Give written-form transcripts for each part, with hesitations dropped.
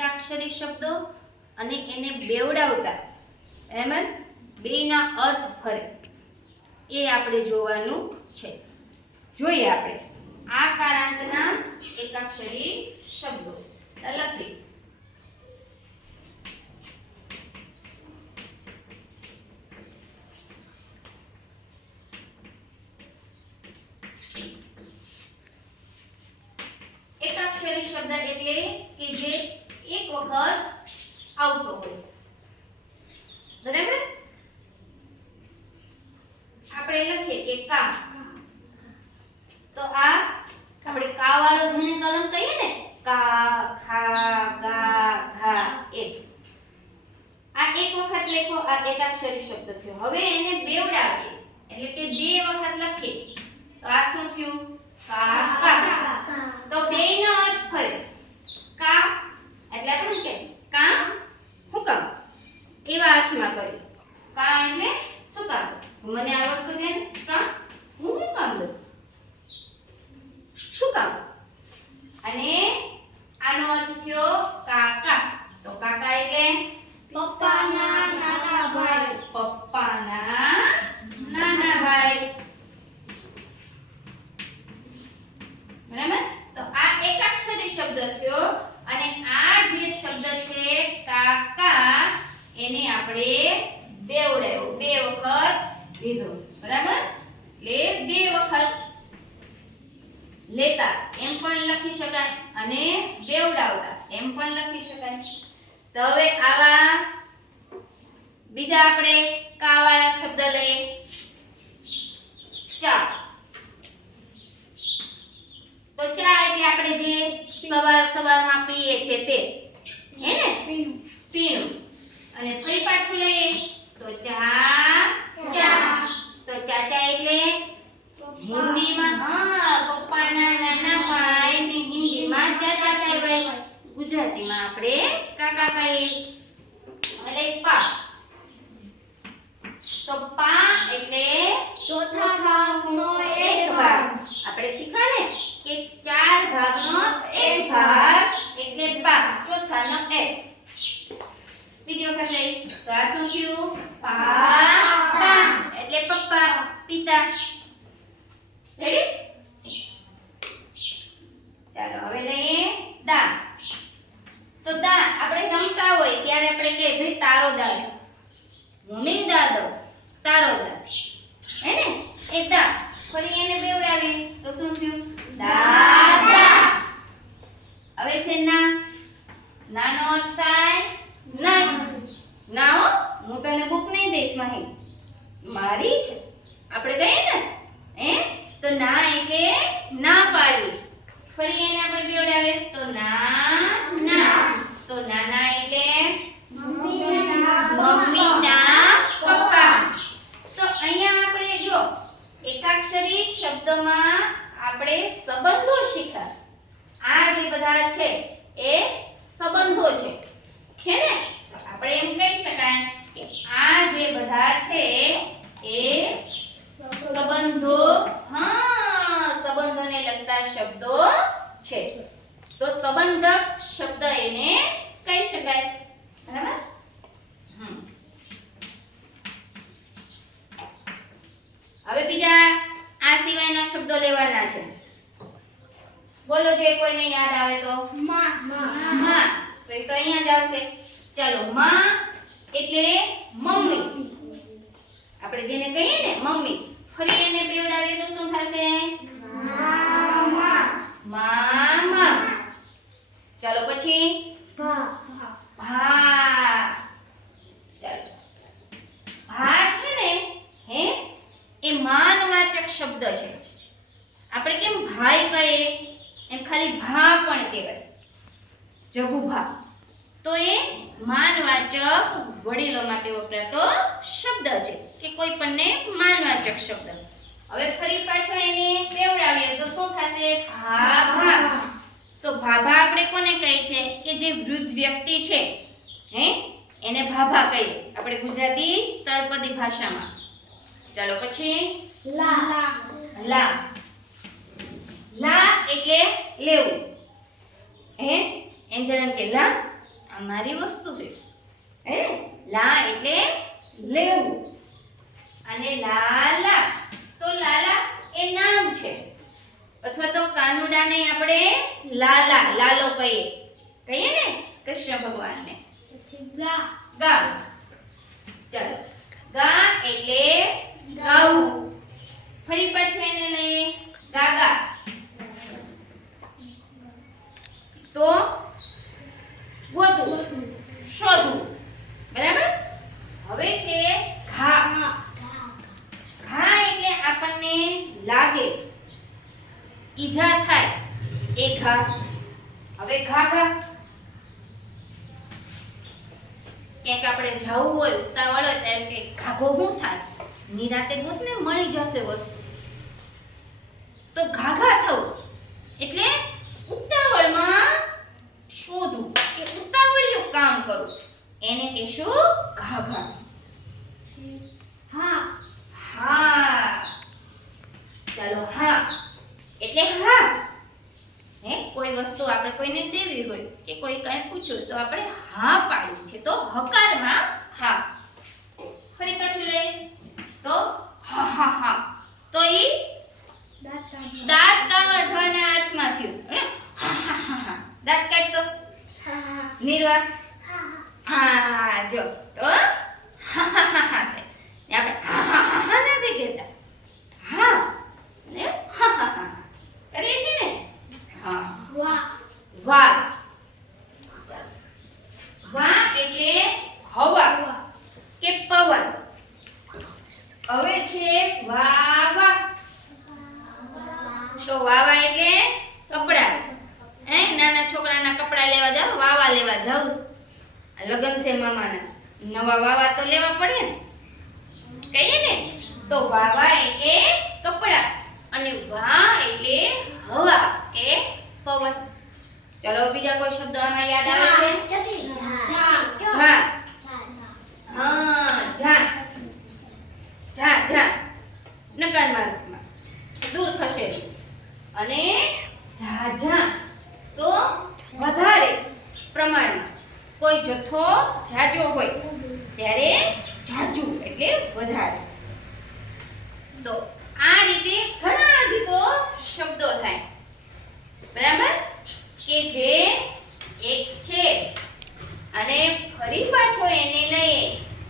એકાક્ષરી શબ્દો અને એને બેવડાવતા એમાં બેના અર્થ ફરે એ આપણે જોવાનું છે. જોઈએ આપણે આકારાંતના એકાક્ષરી શબ્દો લખી. એકાક્ષરી શબ્દ એટલે કે જે એક વખત આવતો હોય. બરાબર? આપણે લખીએ કે કા. તો આ આપણે કા વાળો જેને કલમ કહીએ ને, કા, ખા, ગા, ઘા એ આ એક વખત લખો, આ એકાક્ષરી શબ્દ થયો. હવે એને બેવડાવીએ એટલે કે બે વખત લખીએ તો આ શું થયું? કાકા. તો બેનો અર્થ ફરે. કા એટલે આપણે કે કા હું કામ એવા અર્થમાં કરી. કા એટલે શું કામ? મને આ વસ્તુ દે કા હું શું કામ દઉં? શું કામ? અને આનો અર્થ થયો કાકા. તો કાકા એટલે પપ્પાના નાના ભાઈ. પપ્પાના નાના ભાઈ. બરાબર? તો આ એકાક્ષરી શબ્દ થયો અને આ જે શબ્દ છે કાકા એને આપણે બેવડાવ્યો, બે વખત લીધો. બરાબર? એટલે બે વખત લેતા એમ પણ લખી શકાય અને બેવડાવતા એમ પણ લખી શકાય. તો હવે આવા બીજા આપણે કા વાળા શબ્દ લઈએ. ચા. તો ચા એટલે આપણે જે સવારમાં પીએ છે તે હે ને પીણું. અને ફરી પાછું લઈએ તો ચા. તો ચાચા એટલે હિન્દીમાં પપ્પાના નાના ભાઈ ને હિન્દીમાં ચાચા કહેવાય. ગુજરાતીમાં આપણે કાકા કહીએ. એટલે પા. તો પા એટલે ચોથા ભાગનો એક ભાગ. આપણે શીખ્યા ને કે ચાર ભાગનો એક ભાગ એટલે પા, ચોથાનો એક. બીજી વખત લઈ તો આ શું થયું? પા એટલે પપ્પા, પિતા. રેડી? ચાલો હવે લઈએ દા. તો દા આપણે રમતા હોય ત્યારે આપણે કહીએ ભાઈ તારો દા. હું નહીં દા દઉં, તારો દા. હે ને? એ દા. ફરી એને બેવડાવીએ તો શું થયું? દાદા. હવે છે ના. નાનો અર્થ થાય નહીં. ના હો, હું તને બુક નહીં દઈશ માહી, મારી છે. આપણે કહીએ ને હે? તો ના એટલે ના પાડવી. ફરી એને આપણે બેવડાવીએ તો ના. તો નાના એટલે મમ્મીના પપ્પા. તો અહીંયા આપણે જો એકાક્ષરી શબ્દમાં આપણે સંબંધો શીખ્યા. આ જે બધા છે એ સંબંધો છે ને? તો આપણે એમ કહી શકાય કે આ જે બધા છે એ સંબંધો, સંબંધોને લગતા શબ્દો છે. તો સંબંધક શબ્દ એને કહી શકાય. બરાબર? હવે બીજા આ સિવાયના શબ્દો લેવાના છે. બોલો જો કોઈને યાદ આવે તો. માં. તો એ તો અહીંયા જ આવશે. ચાલો, માં એટલે મમ્મી. આપણે જેને કહીએ ને મમ્મી. ફરી એને બેવડાવીએ તો શું થશે? મામા. ચાલો પછી ભા. ચાલો, ભા છે ને હે એ માનવાચક શબ્દ છે. આપણે કેમ ભાઈ કહીએ એમ ખાલી ભા પણ કહેવાય. જગુભા. તો એ માનવાચક વડીલો માટે વપરાતો શબ્દ છે કે કોઈ પણને માનવાચક શબ્દ. હવે ફરી પાછો એને બેવડાવીએ તો શું થશે? ભાભા. તો ભાભા આપણે કોને કહીએ છે કે જે વૃદ્ધ વ્યક્તિ છે હે એને ભાભા કહીએ આપણે ગુજરાતી તળપદી ભાષામાં. ચાલો પછી લા. લા એટલે લેવું. હે એન્જલન કે લા આ મારી વસ્તુ છે. હે લા એટલે લેવું અને લાલા તો લાલા એ નામ છે અથવા તો કાનુડાને આપણે લાલા લાલો કહીએ ને કૃષ્ણ ભગવાનને. ગા ગા ચાલો ગા એટલે ગાવું. ફરી પાછું એને લઈએ ગાગા તો ગોતવું શોધવું. બરાબર. હવે છે ઘા. ઘા એટલે આપણને લાગે ઈજા થાય એ ઘા. હવે ઘાઘા ક્યાંક આપણે જવું હોય ઉતાવળ હોય ત્યારે કે ઘાઘો શું થાય નિરાતે ગોતને મળી જશે વસ્તુ. તો ઘાઘા થવું એટલે ઉતાવળમાં શોધવું કે ઉતાવળિયું કામ કરવું એને કહેશું ઘાઘા. હા હા ચાલો હા એટલે હા. હે કોઈ વસ્તુ આપણે કોઈને દેવી હોય કે કોઈ કાંઈ પૂછ્યું તો આપણે હા પાડવી છે તો હકારમાં હા. ફરી પાછું લઈએ તો હા હા હા તો ઈ દાંત કાઢવાના હાથમાં થયું. હા હા હા હા દાંત કાઢતો નિર્વા હા જો તો હા હા હા હા આપણે હા હા હા હા નથી કહેતા હા ને હા હા હા કરીએ છીએ ને. હા વાહ વાહ. વાહ એટલે હવા કે પવન. હવે છે વાવા તો વાવા એટલે કપડા. નાના છોકરાના કપડા લેવા જાવ વાવા લેવા જાવ લગન છે મામાના નવા વાવા તો લેવા પડે ને કહીએ ને. તો વાવા એટલે કપડા અને વા એટલે હવા કે પવન. ચલો બીજા કોઈ શબ્દ આમાં યાદ આવે છે? ઝા. હા ઝા ઝા ઝા નકારાત્મક દૂર ખસેડવું. અને ઝાઝા તો વધારે પ્રમાણમાં કોઈ જથ્થો ઝાઝો હોય ત્યારે ઝાઝુ એટલે વધારે. તો આ રીતે ઘણા જ તો શબ્દો થાય. બરાબર કે જે એક છે અને ફરી પાછો એને લઈએ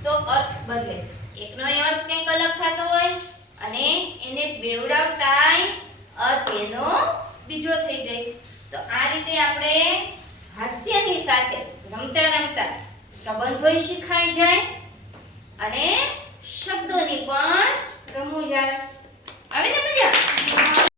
તો અર્થ બદલે. એકનો અર્થ કંઈક અલગ થતો હોય અને એને બેવડાવતાય અર્થ એનો બીજો થઈ જાય. તો આ રીતે આપણે હાસ્યની સાથે રમતા રમતા સંબંધોય શીખાઈ જાય અને શબ્દોની પણ રમૂજ આવે.